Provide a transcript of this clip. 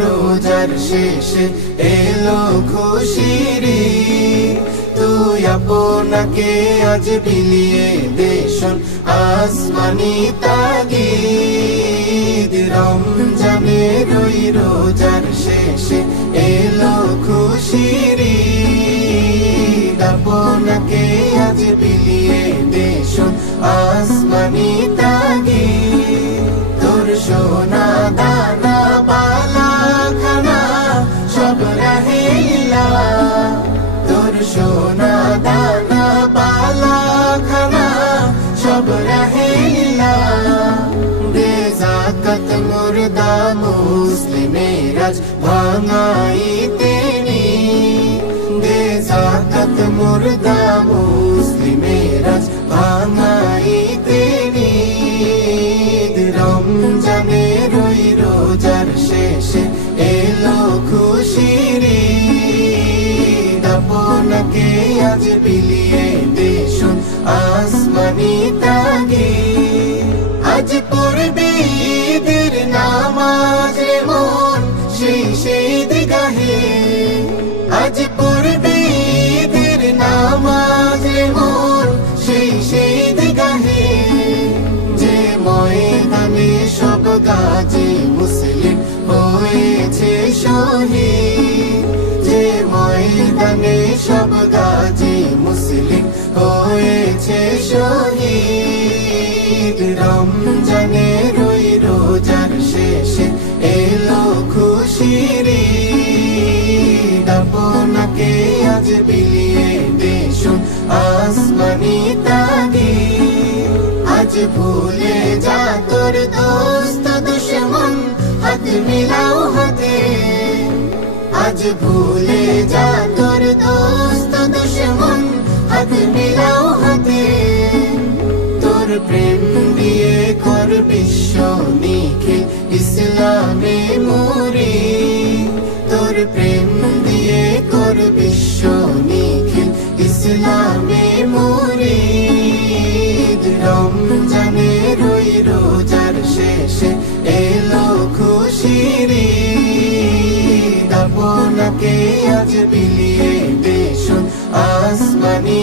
রোজার শেষে এলো খুশির ঈদ। তুই আপনাকে আজ বিলিয়ে দে শোন আসমানি তাগিদ। রমজানের ওই রোজার শেষে এলো খুশির ঈদ। আপনাকে আজ বিলিয়ে দে শোন আসমানি তাগিদ। তোর সোনা দানা বালা খানা সব রাহেলা, তোর সোনা দানা বালা খানা সব রাহেলা। দে যাকাত মুর্দা মুসলিমের আজ ভাঙাইতে নি, দে যাকাত মুর্দা মুসলিমের আজ ভাঙাইতে নি। রমজানের ওই রোজার শেষে এলো খুশির ঈদ। আপনাকে আজ বিলিয়ে দে শোন আসমানি তাগিদ। আজ পড়বে ঈদের নামাজ রে মন সেই ঈদগাহে, আজ পড়বে ঈদের নামাজ রে মন সেই ঈদগাহে। যে ময়দানে সব গাজী মুসলিম হয়েছে শহীদ, যে ময়দানে সব গাজী মুসলিম হয়েছে শহীদ। রমজানের ওই রোজার শেষে এলো খুশির ঈদ। আপনাকে আজ বিলিয়ে দে শোন আসমানি তাগিদ। আজ ভুলে যা তোর দোস্ত দুশমন হাত মিলাও হাতে, আজ ভুলে যা তোর দোস্ত দুশমন হাত মিলাও হাতে। তোর প্রেম দিয়ে কর বিশ্ব নিখিল ইসলামে মুরি, তোর প্রেম দিয়ে কর বিশ্ব নিখিল ইসলামে মুরি। রমজানের ওই রোজার শেষে এলো খুশির ঈদ। আপনাকে আজ বিলিয়ে দে শোন আসমানি